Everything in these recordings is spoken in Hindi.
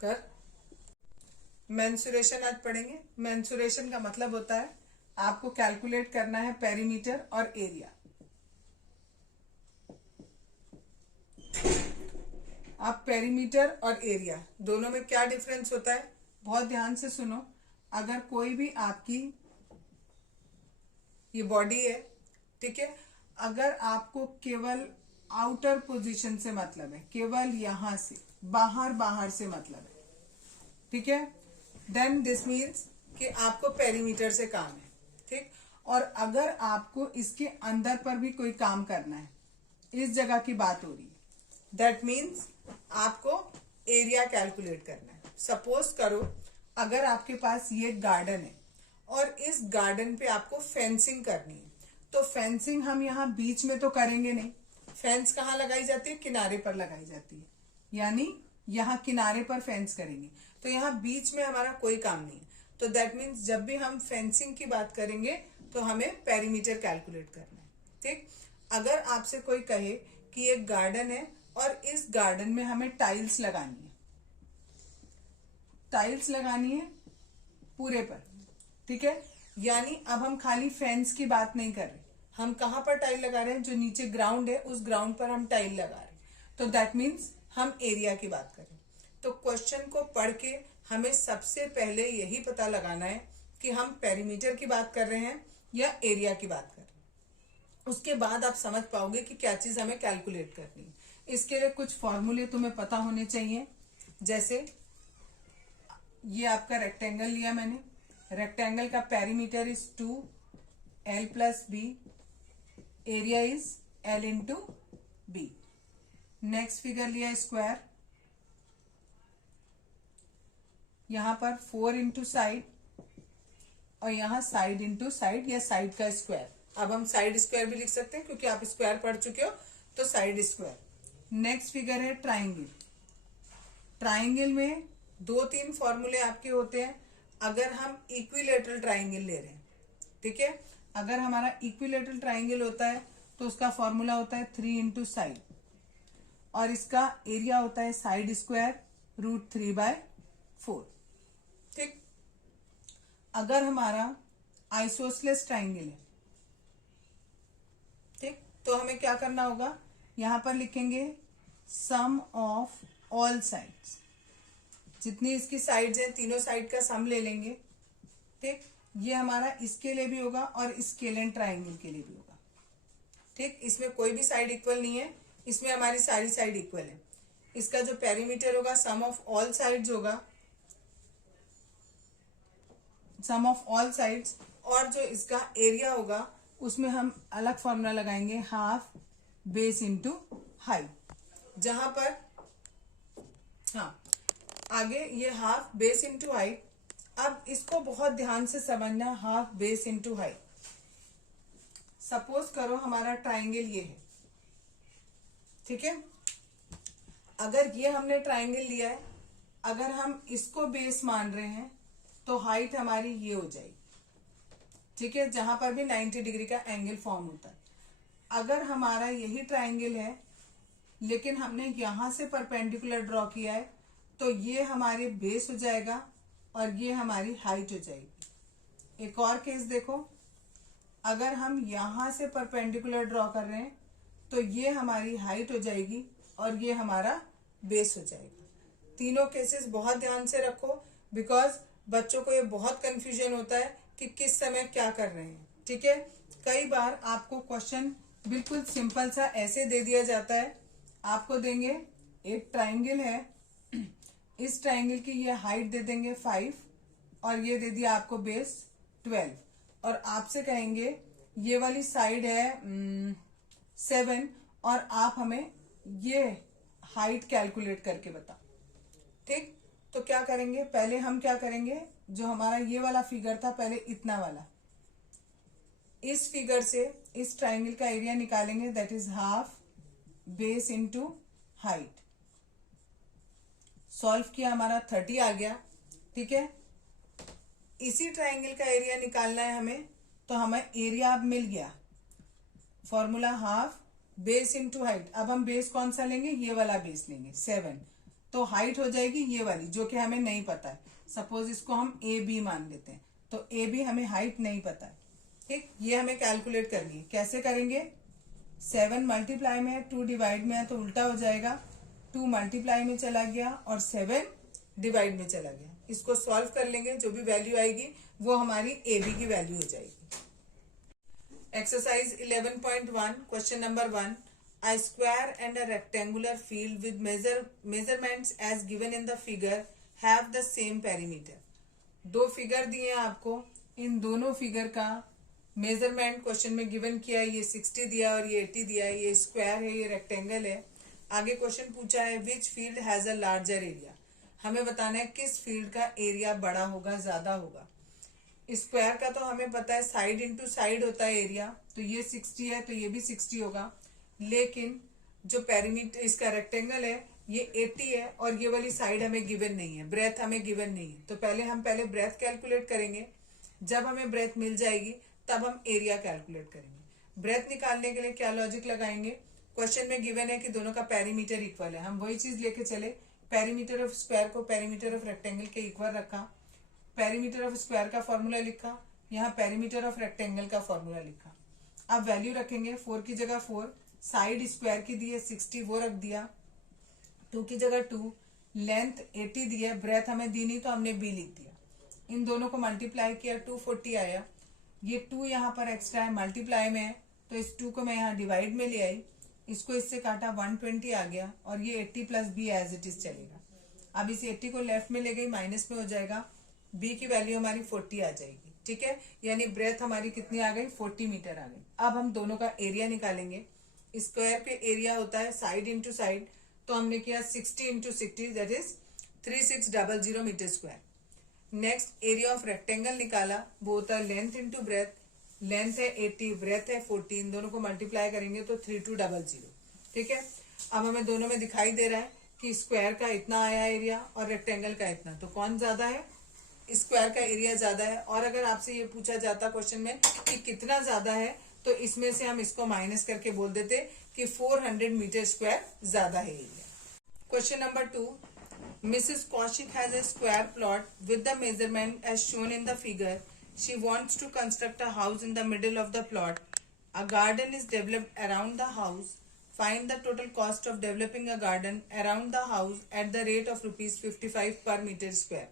कर। मेंसुरेशन आज पढ़ेंगे। मेंसुरेशन का मतलब होता है आपको कैलकुलेट करना है पेरीमीटर और एरिया। आप पेरीमीटर और एरिया दोनों में क्या डिफरेंस होता है, बहुत ध्यान से सुनो। अगर कोई भी आपकी ये बॉडी है, ठीक है, अगर आपको केवल आउटर पोजीशन से मतलब है, केवल यहां से बाहर से मतलब है, ठीक है, देन दिस मीन्स कि आपको पेरीमीटर से काम है, ठीक। और अगर आपको इसके अंदर पर भी कोई काम करना है, इस जगह की बात हो रही है, दैट मीन्स आपको एरिया कैलकुलेट करना है। सपोज करो अगर आपके पास ये गार्डन है और इस गार्डन पे आपको फेंसिंग करनी है, तो फेंसिंग हम यहाँ बीच में तो करेंगे नहीं। फेंस कहाँ लगाई जाती है, किनारे पर लगाई जाती है, यानी यहाँ किनारे पर फेंस करेंगे, तो यहाँ बीच में हमारा कोई काम नहीं है। तो दैट मीन्स जब भी हम फेंसिंग की बात करेंगे तो हमें पेरीमीटर कैलकुलेट करना है, ठीक। अगर आपसे कोई कहे कि एक गार्डन है और इस गार्डन में हमें टाइल्स लगानी है, टाइल्स लगानी है पूरे पर, ठीक है, यानी अब हम खाली फेंस की बात नहीं कर रहे, हम कहां पर टाइल लगा रहे हैं, जो नीचे ग्राउंड है उस ग्राउंड पर हम टाइल लगा रहे हैं, तो दैट मीन्स हम एरिया की बात करें। तो क्वेश्चन को पढ़ के हमें सबसे पहले यही पता लगाना है कि हम पेरीमीटर की बात कर रहे हैं या एरिया की बात कर रहे हैं। उसके बाद आप समझ पाओगे कि क्या चीज हमें कैलकुलेट करनी है। इसके लिए कुछ फॉर्मूले तुम्हें पता होने चाहिए। जैसे ये आपका रेक्टेंगल लिया मैंने, रेक्टेंगल का perimeter is 2L + B, area is L × B। Next figure लिया स्क्वायर, यहां पर 4 × साइड और यहां साइड × साइड या साइड का स्क्वायर। अब हम साइड स्क्वायर भी लिख सकते हैं क्योंकि आप स्क्वायर पढ़ चुके हो, तो साइड स्क्वायर। नेक्स्ट फिगर है ट्राइंगल। ट्राइंगल में 2-3 फॉर्मूले आपके होते हैं अगर हम इक्विलेटरल ट्राइंगल ले रहे हैं, ठीक है। अगर हमारा इक्विलेटरल ट्राइंगल होता है तो उसका फॉर्मूला होता है 3 × साइड, और इसका एरिया होता है साइड स्क्वायर √3/4, ठीक। अगर हमारा आइसोसेलेस ट्राइंगल है, ठीक, तो हमें क्या करना होगा, यहां पर लिखेंगे सम ऑफ ऑल साइड्स। जितनी इसकी साइड्स हैं तीनों साइड का सम ले लेंगे, ठीक। ये हमारा इसके लिए भी होगा और स्केलेन ट्राइंगल के लिए भी होगा, ठीक। इसमें कोई भी साइड इक्वल नहीं है, इसमें हमारी सारी साइड इक्वल है। इसका जो पेरीमीटर होगा सम ऑफ ऑल साइड्स होगा, सम ऑफ ऑल साइड्स, और जो इसका एरिया होगा उसमें हम अलग फॉर्मूला लगाएंगे, हाफ बेस × हाइट। जहां पर हाँ आगे ये हाफ बेस × हाइट। अब इसको बहुत ध्यान से समझना, हाफ बेस × हाइट। सपोज करो हमारा ट्राइंगल ये है, ठीक है। अगर ये हमने ट्राइंगल लिया है, अगर हम इसको बेस मान रहे हैं तो हाइट हमारी ये हो जाएगी, ठीक है, जहां पर भी 90 डिग्री का एंगल फॉर्म होता है। अगर हमारा यही ट्राइंगल है लेकिन हमने यहां से परपेंडिकुलर ड्रॉ किया है, तो ये हमारे बेस हो जाएगा और ये हमारी हाइट हो जाएगी। एक और केस देखो, अगर हम यहां से परपेंडिकुलर ड्रॉ कर रहे हैं तो ये हमारी हाइट हो जाएगी और ये हमारा बेस हो जाएगा। तीनों केसेस बहुत ध्यान से रखो, बिकॉज बच्चों को ये बहुत कंफ्यूजन होता है कि किस समय क्या कर रहे हैं, ठीक है। कई बार आपको क्वेश्चन बिल्कुल सिंपल सा ऐसे दे दिया जाता है, आपको देंगे एक ट्राइंगल है, इस ट्राइंगल की ये हाइट दे देंगे 5 और ये दे दिया आपको बेस 12, और आपसे कहेंगे ये वाली साइड है 7 और आप हमें ये हाइट कैलकुलेट करके बताओ, ठीक। तो क्या करेंगे, पहले हम क्या करेंगे, जो हमारा ये वाला फिगर था पहले इतना वाला, इस फिगर से इस ट्राइंगल का एरिया निकालेंगे, that is half base × height. Solve किया, हमारा 30 आ गया, ठीक है। इसी ट्राइंगल का एरिया निकालना है हमें, तो हमें एरिया अब मिल गया, फॉर्मूला हाफ बेस × हाइट। अब हम बेस कौन सा लेंगे, ये वाला बेस लेंगे 7, तो हाइट हो जाएगी ये वाली जो कि हमें नहीं पता है। सपोज इसको हम ए बी मान लेते हैं, तो ए बी हमें हाइट नहीं पता है। ठीक, ये हमें कैलकुलेट करनी है। कैसे करेंगे? 7 मल्टीप्लाई में है, 2 डिवाइड में है, तो उल्टा हो जाएगा। 2 मल्टीप्लाई में चला गया और 7 डिवाइड में चला गया। इसको सॉल्व कर लेंगे, जो भी वैल्यू आएगी वो हमारी ए बी की वैल्यू हो जाएगी। Exercise 11.1 question number 1, a square and a rectangular field with measurements as given in the figure have the same perimeter। दो फिगर दिए हैं आपको, इन दोनों फिगर का मेजरमेंट क्वेश्चन में गिवन किया है। ये 60 दिया और ये 80 दिया है। ये स्क्वायर है, ये रेक्टेंगल है। आगे क्वेश्चन पूछा है which field has a larger area. हमें बताना है किस फील्ड का एरिया बड़ा होगा, ज्यादा होगा। स्क्वायर का तो हमें पता है साइड इंटू साइड होता है एरिया, तो ये 60 है तो ये भी 60 होगा। लेकिन जो पेरीमीटर इसका रेक्टेंगल है ये 80 है और ये वाली साइड हमें गिवन नहीं है, ब्रेथ हमें गिवन नहीं है। तो पहले ब्रेथ कैलकुलेट करेंगे। जब हमें ब्रेथ मिल जाएगी तब हम एरिया कैलकुलेट करेंगे। ब्रेथ निकालने के लिए क्या लॉजिक लगाएंगे? क्वेश्चन में गिवन है कि दोनों का पेरीमीटर इक्वल है, हम वही चीज लेके चले। पेरीमीटर ऑफ स्क्वायर को पेरीमीटर ऑफ रेक्टेंगल के इक्वल रखा। पेरीमीटर ऑफ स्क्वायर का फॉर्मूला लिखा, यहाँ पेरीमीटर ऑफ रेक्टेंगल का फॉर्मूला लिखा। अब वैल्यू रखेंगे, 4 की जगह 4, साइड स्क्वायर की दी है 60 वो रख दिया, 2 की जगह 2, लेंथ 80 दी है, ब्रेथ हमें दी नहीं तो हमने बी लिख दिया। इन दोनों को मल्टीप्लाई किया, 240 आया। ये 2 यहाँ पर एक्स्ट्रा है, मल्टीप्लाई में है, तो इस 2 को मैं यहाँ डिवाइड में ले आई, इसको इससे काटा, 120 आ गया और ये 80 plus B as it is चलेगा। अब इस 80 को लेफ्ट में ले गई, माइनस में हो जाएगा, बी की वैल्यू हमारी 40 आ जाएगी। ठीक है, यानी ब्रेथ हमारी कितनी आ गई? 40 मीटर आ गई। अब हम दोनों का एरिया निकालेंगे। स्क्वायर के एरिया होता है साइड इंटू साइड, तो हमने किया 60 into 60 that is 3600 metre square. Next area of rectangle निकाला, वो होता है लेंथ इंटू ब्रेथ। लेंथ है 80, ब्रेथ है 40, इन दोनों को मल्टीप्लाई करेंगे तो 3200। ठीक है, अब हमें दोनों में दिखाई दे रहा है कि स्क्वायर का इतना आया एरिया और रेक्टेंगल का इतना, तो कौन ज्यादा है? स्क्वायर का एरिया ज्यादा है। और अगर आपसे ये पूछा जाता क्वेश्चन में कि कितना ज्यादा है, तो इसमें से हम इसको माइनस करके बोल देते कि 400 मीटर स्क्वायर ज्यादा है एरिया। Question number 2, Mrs Kaushik has a square plot with the measurement as shown in the figure. She wants to construct a house in the middle of the plot. A garden is developed around the house. Find the total cost of developing a garden around the house at the rate of ₹55 per metre square.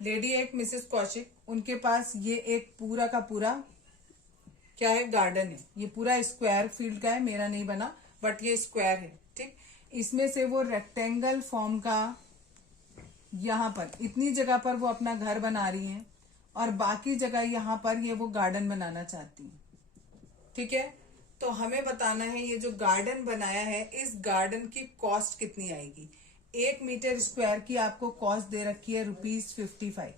Lady एक मिसेस कौशिक, उनके पास ये एक पूरा का पूरा क्या है? गार्डन है। ये पूरा स्क्वायर फील्ड का है, मेरा नहीं बना बट ये स्क्वायर है। ठीक, इसमें से वो रेक्टेंगल फॉर्म का यहाँ पर इतनी जगह पर वो अपना घर बना रही हैं और बाकी जगह यहाँ पर ये वो गार्डन बनाना चाहती हैं। ठीक है, तो हमें बताना है ये जो गार्डन बनाया है इस गार्डन की कॉस्ट कितनी आएगी। 1 मीटर स्क्वायर की आपको कॉस्ट दे रखी है ₹55।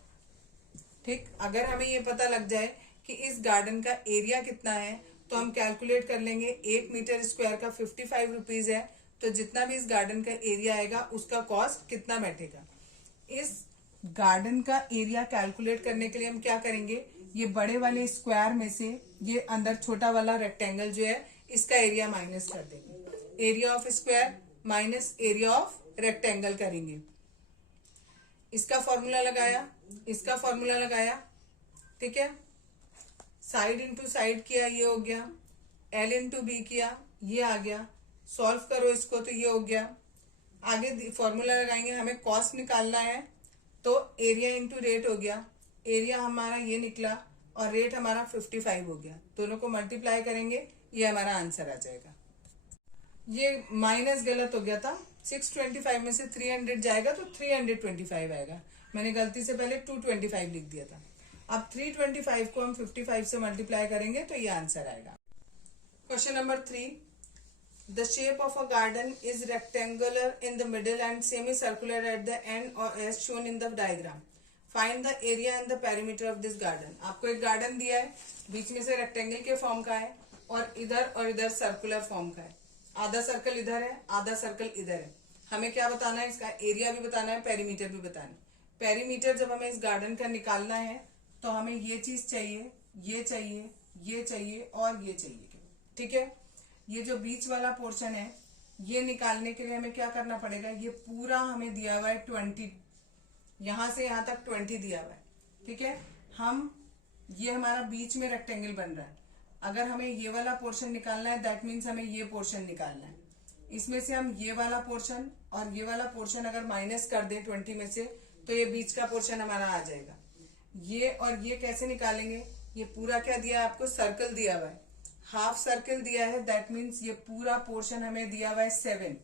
ठीक, अगर हमें ये पता लग जाए कि इस गार्डन का एरिया कितना है तो हम कैलकुलेट कर लेंगे। 1 मीटर स्क्वायर का 55 रुपीज है, तो जितना भी इस गार्डन का एरिया आएगा उसका कॉस्ट कितना बैठेगा। इस गार्डन का एरिया कैलकुलेट करने के लिए हम क्या करेंगे, ये बड़े वाले स्क्वायर में से ये अंदर छोटा वाला रेक्टेंगल जो है इसका एरिया माइनस कर देंगे। Area of square minus area of rectangle करेंगे। इसका फॉर्मूला लगाया, इसका फॉर्मूला लगाया। ठीक है, साइड इंटू साइड किया, ये हो गया। एल इंटू बी किया, ये आ गया। सॉल्व करो इसको तो ये हो गया। आगे फॉर्मूला लगाएंगे, हमें कॉस्ट निकालना है तो एरिया इंटू रेट हो गया। एरिया हमारा ये निकला और रेट हमारा 55 हो गया। दोनों को मल्टीप्लाई करेंगे, ये हमारा आंसर आ जाएगा। ये माइनस गलत हो गया था, 625 में से 300 जाएगा तो 325 आएगा। मैंने गलती से पहले 225 लिख दिया था। अब 325 को हम 55 से मल्टीप्लाई करेंगे तो ये आंसर आएगा। Question number 3, the shape of a garden is rectangular in the middle and semi circular at the end as shown in the diagram. Find the area and the perimeter of this garden. आपको एक गार्डन दिया है, बीच में से रेक्टेंगल के फॉर्म का है और इधर सर्कुलर फॉर्म का है। आधा सर्कल इधर है, आधा सर्कल इधर है। हमें क्या बताना है, इसका एरिया भी बताना है, पेरीमीटर भी बताना है। पेरीमीटर जब हमें इस गार्डन का निकालना है तो हमें ये चीज चाहिए, ये चाहिए, ये चाहिए और ये चाहिए। ठीक है, ये जो बीच वाला पोर्शन है ये निकालने के लिए हमें क्या करना पड़ेगा, ये पूरा हमें दिया हुआ है 20, यहां से यहां तक 20 दिया हुआ है, ठीक है। ये हमारा बीच में रेक्टेंगल बन रहा है, अगर हमें ये वाला पोर्शन निकालना है दैट मीन्स हमें ये पोर्शन निकालना है। इसमें से हम ये वाला पोर्शन और ये वाला पोर्शन अगर माइनस कर दें 20 में से, तो ये बीच का पोर्शन हमारा आ जाएगा। ये और ये कैसे निकालेंगे, ये पूरा क्या दिया है आपको, सर्कल दिया हुआ है, हाफ सर्कल दिया है, दैट मीन्स ये पूरा पोर्शन हमें दिया हुआ है 7,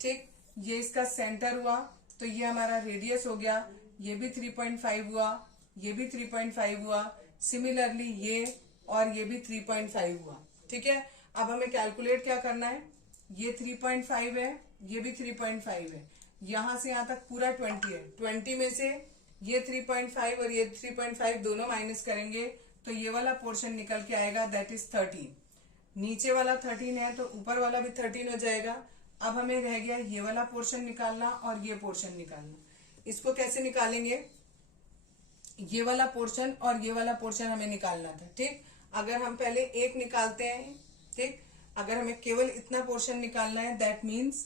ठीक। ये इसका सेंटर हुआ, तो ये हमारा रेडियस हो गया, ये भी 3.5 हुआ, ये भी 3.5 हुआ, सिमिलरली ये और ये भी 3.5 हुआ, ठीक है। अब हमें कैलकुलेट क्या करना है, ये 3.5 है, ये भी 3.5 है, यहां से यहां तक पूरा 20 है, 20 में से ये 3.5 और ये 3.5 दोनों माइनस करेंगे तो ये वाला पोर्शन निकल के आएगा, दैट इज 13। नीचे वाला 13 है तो ऊपर वाला भी 13 हो जाएगा। अब हमें रह गया ये वाला पोर्शन निकालना और ये पोर्शन निकालना। इसको कैसे निकालेंगे, ये वाला पोर्शन और ये वाला पोर्शन हमें निकालना था, ठीक। अगर हम पहले एक निकालते हैं, ठीक, अगर हमें केवल इतना पोर्शन निकालना है दैट मीन्स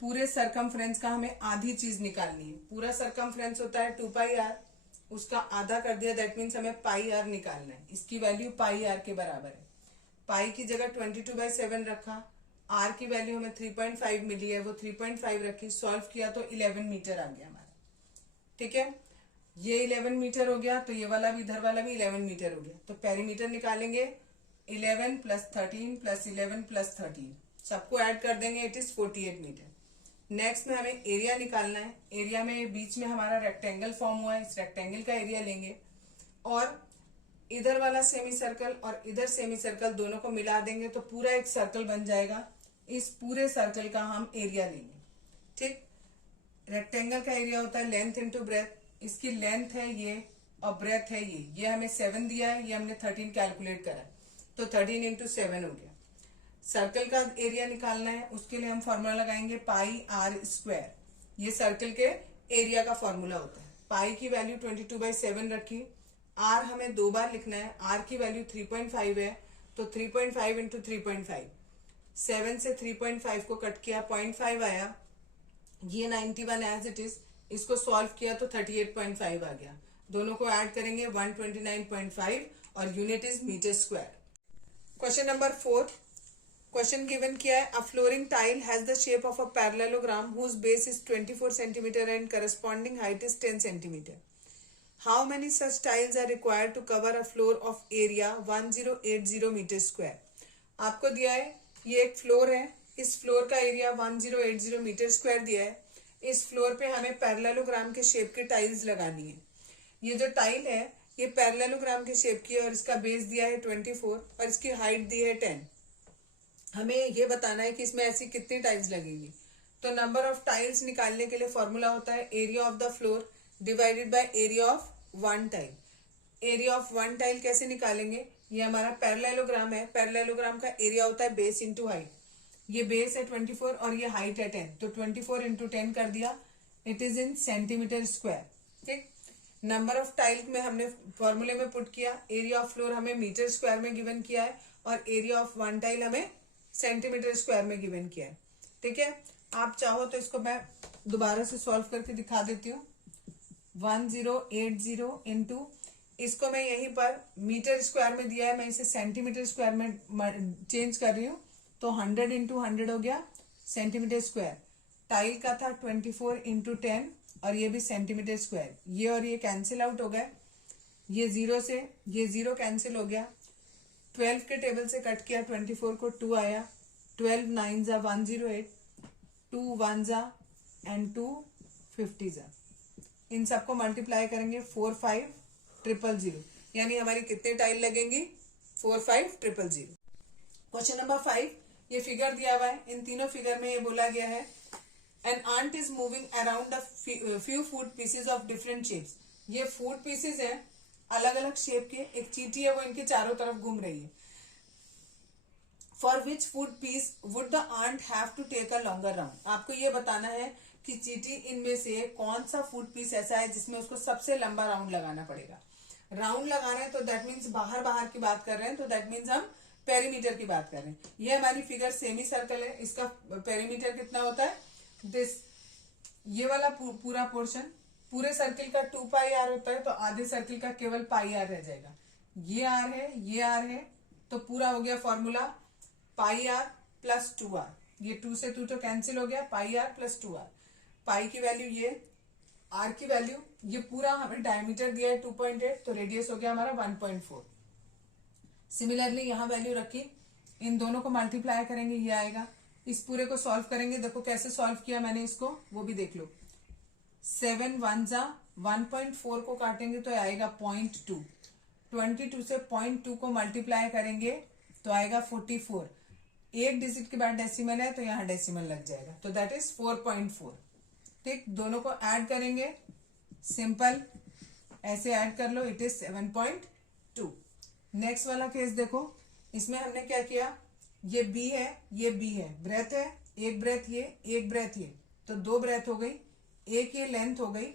पूरे सरकमफ्रेंस का हमें आधी चीज निकालनी है। पूरा सरकमफ्रेंस होता है 2πr, उसका आधा कर दिया दैट मीन्स हमें πr निकालना है। इसकी वैल्यू πr के बराबर है। पाई की जगह 22/7 रखा, r की वैल्यू हमें 3.5 मिली है, वो 3.5 रखी, सॉल्व किया तो 11 मीटर आ गया हमारा, ठीक है। ये 11 मीटर हो गया, तो ये वाला भी इधर वाला भी 11 मीटर हो गया। तो पेरीमीटर निकालेंगे, 11 + 13 + 11 + 13 सबको ऐड कर देंगे, इट इज 48 मीटर। नेक्स्ट में हमें एरिया निकालना है। एरिया में बीच में हमारा रेक्टेंगल फॉर्म हुआ है, इस रेक्टेंगल का एरिया लेंगे और इधर वाला सेमी सर्कल और इधर सेमी सर्कल दोनों को मिला देंगे तो पूरा एक सर्कल बन जाएगा। इस पूरे सर्कल का हम एरिया लेंगे, ठीक। रेक्टेंगल का एरिया होता है लेंथ इंटू ब्रेथ, इसकी लेंथ है ये और ब्रेथ है ये हमें 7 दिया है, ये हमने 13 कैलकुलेट करा, तो 13 × 7 हो गया। सर्कल का एरिया निकालना है, उसके लिए हम फॉर्मूला लगाएंगे πr²। ये सर्कल के एरिया का फॉर्मूला होता है। पाई की वैल्यू 22/7 रखी, r हमें 2 बार लिखना है, r की वैल्यू 3.5 है, तो 3.5 × 3.5, 7 से 3.5 को कट किया 0.5 आया, ये 91 एज इट इज, इसको सॉल्व किया तो 38.5 आ गया। दोनों को ऐड करेंगे 129.5 और unit is metre square. Question number 4, question given किया है, a flooring tile has the shape of a parallelogram whose base is 24 centimetre and corresponding height is 10 centimetre. How many such tiles are required to cover a floor of area 1080 metre square. आपको दिया है ये एक फ्लोर है, इस फ्लोर का एरिया 1080 मीटर स्क्वायर दिया है। इस फ्लोर पे हमें पैरेललोग्राम के शेप की टाइल्स लगानी है। ये जो टाइल है ये पैरेललोग्राम के शेप की है और इसका बेस दिया है 24 और इसकी हाइट दी है 10। हमें ये बताना है कि इसमें ऐसी कितनी टाइल्स लगेगी। तो नंबर ऑफ टाइल्स निकालने के लिए फॉर्मूला होता है area of the floor divided by area of one tile. Area of one tile कैसे निकालेंगे, ये हमारा पैरेललोग्राम है, पैरेललोग्राम का एरिया होता है बेस इंटू हाइट। ये बेस है 24 और ये हाइट है 10, तो 24 × 10 कर दिया, it is in centimetre square, ठीक। नंबर ऑफ टाइल में हमने फॉर्मूले में पुट किया, एरिया ऑफ फ्लोर हमें मीटर स्क्वायर में गिवन किया है और एरिया ऑफ वन टाइल हमें सेंटीमीटर स्क्वायर में गिवन किया है, ठीक है। आप चाहो तो इसको मैं दोबारा से सॉल्व करके दिखा देती हूँ। 1080 इंटू, इसको मैं यहीं पर मीटर स्क्वायर में दिया है, मैं इसे सेंटीमीटर स्क्वायर में चेंज कर रही हूँ, तो 100 × 100 हो गया सेंटीमीटर स्क्वायर। टाइल का था 24 × 10 और ये भी सेंटीमीटर स्क्वायर। ये और ये कैंसिल आउट हो गए, ये 0 से ये 0 कैंसिल हो गया, 12 के टेबल से कट किया 24 को 2 आया, 12 9 ज़ा 108, 2 1 ज़ा एंड 2 50 ज़ा। इन सबको मल्टीप्लाई करेंगे 45000, यानी हमारी कितने टाइल लगेंगी 45000। क्वेश्चन नंबर 5, ये फिगर दिया हुआ है, इन तीनों फिगर में ये बोला गया है an ant is moving around few food pieces of different shapes. ये फूड पीसेज है अलग अलग शेप के, एक चींटी है वो इनके चारों तरफ घूम रही है। For which food piece would the ant have to take a longer round. आपको ये बताना है कि चींटी इनमें से कौन सा फूड पीस ऐसा है जिसमें उसको सबसे लंबा राउंड लगाना पड़ेगा। राउंड लगा रहे हैं तो दैट मीन्स बाहर बाहर की बात कर रहे हैं, तो दैट मीन्स हम पेरीमीटर की बात कर रहे हैं। ये हमारी फिगर सेमी सर्कल है, इसका पेरीमीटर कितना होता है, दिस ये वाला पूरा पोर्शन, पूरे सर्किल का 2 पाई आर होता है, तो आधे सर्किल का केवल पाई आर रह जाएगा। ये आर है, ये आर है, तो पूरा हो गया formula pi r plus 2 r. ये 2 से 2 तो कैंसिल हो गया, pi r plus 2 r. Pi की वैल्यू ये, आर की वैल्यू ये, पूरा हमें डायमीटर दिया है 2.8, तो रेडियस हो गया हमारा 1.4। सिमिलरली यहाँ वैल्यू रखी, इन दोनों को मल्टीप्लाई करेंगे, ये आएगा। इस पूरे को सॉल्व करेंगे, देखो कैसे सॉल्व किया मैंने इसको, वो भी देख लो। 7 1 जा 1.4 को काटेंगे तो आएगा 0.2। 22 से 0.2 को मल्टीप्लाई करेंगे तो आएगा 44। एक डिजिट के बाद डेसिमल है तो यहाँ डेसिमल लग जाएगा, तो दैट इज 4.4। ठीक, दोनों को ऐड करेंगे, सिंपल ऐसे ऐड कर लो, इट इज 7.2। नेक्स्ट वाला केस देखो, इसमें हमने क्या किया, ये बी है, ये बी है, ब्रेथ है, एक ब्रेथ ये, एक ब्रेथ ये, तो 2 ब्रेथ हो गई, एक ये लेंथ हो गई,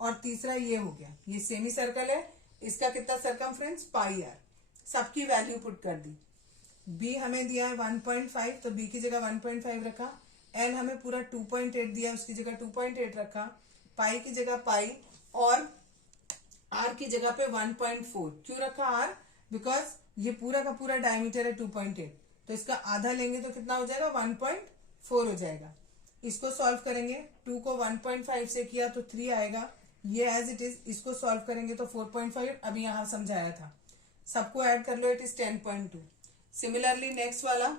और तीसरा ये हो गया। ये सेमी सर्कल है, इसका कितना सरकमफ्रेंस, पाई आर। सबकी वैल्यू पुट कर दी। बी हमें दिया है 1.5, तो बी की जगह 1.5 रखा। एल हमें पूरा 2.8 दिया, उसकी जगह 2.8 रखा। पाई की जगह पाई, और आर की जगह पे 1.4। क्यों रखा आर, बिकॉज ये पूरा का पूरा डायमीटर है 2.8, तो इसका आधा लेंगे तो कितना हो जाएगा, 1.4 हो जाएगा। इसको सॉल्व करेंगे, 2 को 1.5 से किया तो 3 आएगा, ये एज इट इज। इसको सॉल्व करेंगे तो 4.5, अभी यहां समझाया था। सबको ऐड कर लो, इट इज 10.2। सिमिलरली नेक्स्ट वाला,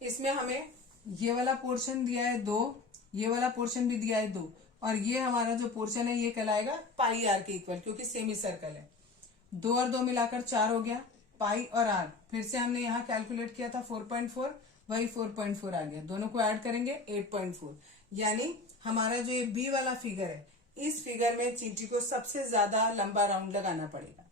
इसमें हमें ये वाला पोर्शन दिया है 2, ये वाला पोर्शन भी दिया है 2, और ये हमारा जो पोर्शन है ये कहलाएगा पाई आर के इक्वल, क्योंकि सेमी सर्कल है। 2 और 2 मिलाकर 4 हो गया, पाई और आर। फिर से हमने यहाँ कैलकुलेट किया था 4.4, वही 4.4 आ गया। दोनों को ऐड करेंगे 8.4। यानी हमारा जो ये बी वाला फिगर है, इस फिगर में चींटी को सबसे ज्यादा लंबा राउंड लगाना पड़ेगा।